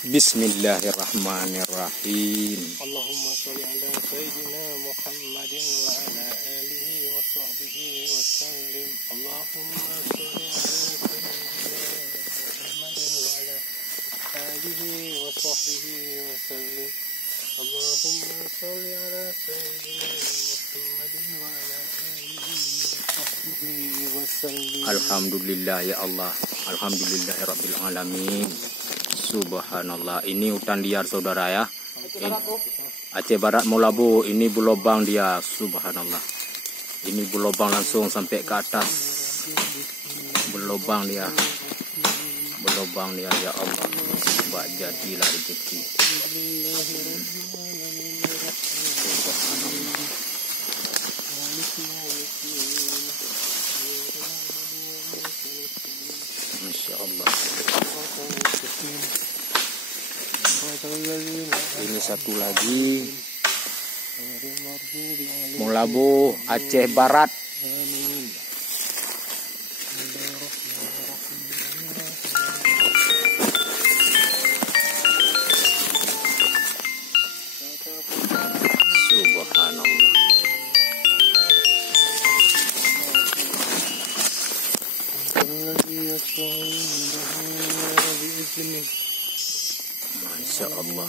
Bismillahirrahmanirrahim. Allahumma sholli ala sayyidina Muhammadin wa ala alihi wa sahbihi wa sallim. Allahumma sholli ala sayyidina Muhammadin wa ala alihi wa sahbihi wa sallim. Allahumma sholli ala sayyidina Muhammadin wa ala alihi wa sahbihi wa sallim. Alhamdulillah ya Allah. Alhamdulillahirabbil alamin. Subhanallah, ini hutan liar saudara ya. Aceh Barat Molabu, ini berlubang dia. Subhanallah, ini berlubang langsung sampai ke atas. Berlubang dia ya Allah. Sebab jadilah rezeki. Subhanallah. Masya Allah. Ini satu lagi, Molabu Aceh Barat. Subhanallah. Masya Allah.